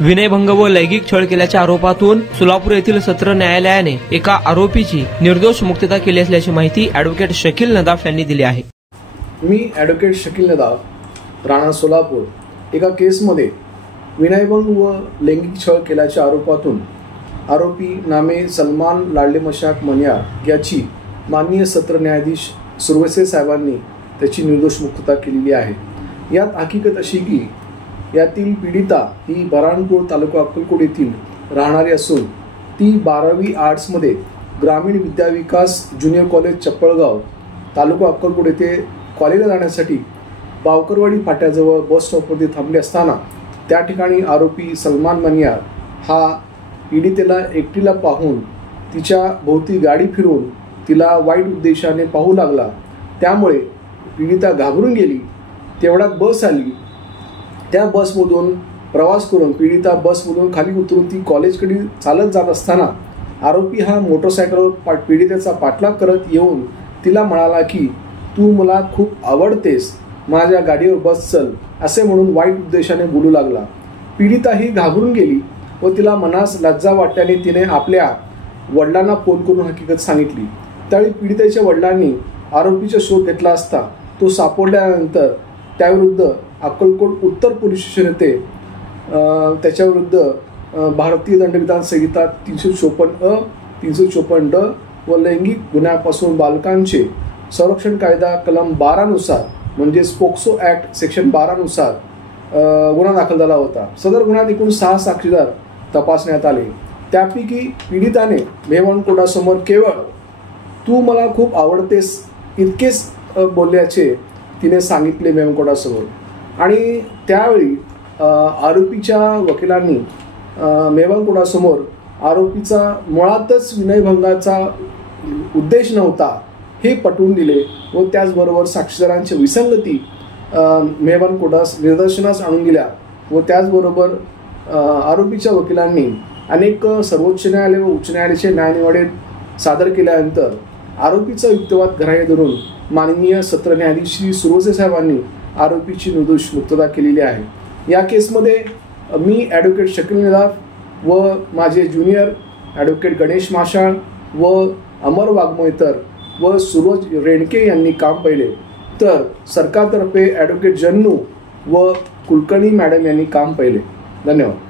विनयभंग व लैंगिक छळ केल्याच्या आरोपातून सोलापूर येथील सत्र न्यायालयाने एका आरोपीची निर्दोष मुक्तता केली असल्याची माहिती ॲडव्होकेट शकील नदाफ यांनी दिली आहे। मी ॲडव्होकेट शकील नदाफ, राणा सोलापूर एका केसमध्ये विनयभंग व लैंगिक छळ केल्याच्या आरोपातून आरोपी नामे सलमान लाडले मशाक मनियार याची माननीय सत्र न्यायाधीश सुरवसे साहेबांनी त्याची निर्दोष मुक्तता केलेली आहे। यात हकीकत अशी की यातील पीडिता ही बऱ्हाणपूर तालुका अक्कलकोट येथील राहणारी असून ती 12वी आर्ट्समध्ये ग्रामीण विद्याविकास ज्युनियर कॉलेज चप्पळगाव तालुका अक्कलकोट येथे कॉलेजला जाण्यासाठी बावकरवाडी फाट्याजवळ बस स्टॉपवरती थांबली असताना त्या ठिकाणी आरोपी सलमान मनियार हा पीडितेला एकटीला पाहून तिच्या भोवती गाडी फिरवून तिला वाईट उद्देशाने पाहू लागला। त्यामुळे पीडिता घाबरून गेली। तेवढ्यात बस आली। त्या बसमधून प्रवास करून पीडिता बसमधून खाली उतरून ती कॉलेजकडे चालत जात असताना आरोपी हा मोटरसायकलवर पीडितेचा पाठलाग करत येऊन तिला म्हणाला की तू मला खूप आवडतेस, माझ्या गाडीवर बस चल असे म्हणून वाईट उद्देशाने बोलू लागला। पीडिता ही घाबरून गेली व तिला मनास लज्जा वाटल्याने तिने आपल्या वडिलांना फोन करून हकीकत सांगितली। त्यावेळी पीडितेच्या वडिलांनी आरोपीचा शोध घेतला असता तो सापडल्यानंतर त्याविरुद्ध अक्कलकोट उत्तर पोलीस स्टेशन येथे त्याच्याविरुद्ध भारतीय दंडविधान संहिता 354 अ 354 ड व लैंगिक गुन्ह्यापासून बालकांचे संरक्षण कायदा कलम 12 नुसार म्हणजे पोक्सो ॲक्ट सेक्शन 12 नुसार गुन्हा दाखल झाला होता। सदर गुन्ह्यात एकूण 6 साक्षीदार तपासण्यात आले। त्यापैकी पीडिताने मेहमान कोर्टासमोर केवळ तू मला खूप आवडतेस इतकेच बोलल्याचे तिने सांगितले मेहमान कोर्टासमोर। आणि त्यावेळी आरोपीच्या वकिलांनी मेहमान कोर्टासमोर आरोपीचा मुळातच विनयभंगाचा उद्देश नव्हता हे पटवून दिले व त्याचबरोबर साक्षीदारांची विसंगती मेहमान कोर्टास निदर्शनास आणून दिल्या व त्याचबरोबर आरोपीच्या वकिलांनी अनेक सर्वोच्च न्यायालय व उच्च न्यायालयाचे न्यायनिवाडे सादर केल्यानंतर आरोपीचा युक्तिवाद ग्राह्य धरून माननीय सत्र न्यायाधीश श्री सुरवसे साहेबांनी आरोपीची निर्दोष मुक्तता केलेली आहे। या केसमध्ये मी ॲडव्होकेट शकील नदाफ व माझे ज्युनियर ॲडव्होकेट गणेश माशाळ व अमर वाघमोळकर व सूरज रेणके यांनी काम पाहिले, तर सरकारतर्फे ॲडव्होकेट जन्नू व कुलकर्णी मॅडम यांनी काम पाहिले। धन्यवाद।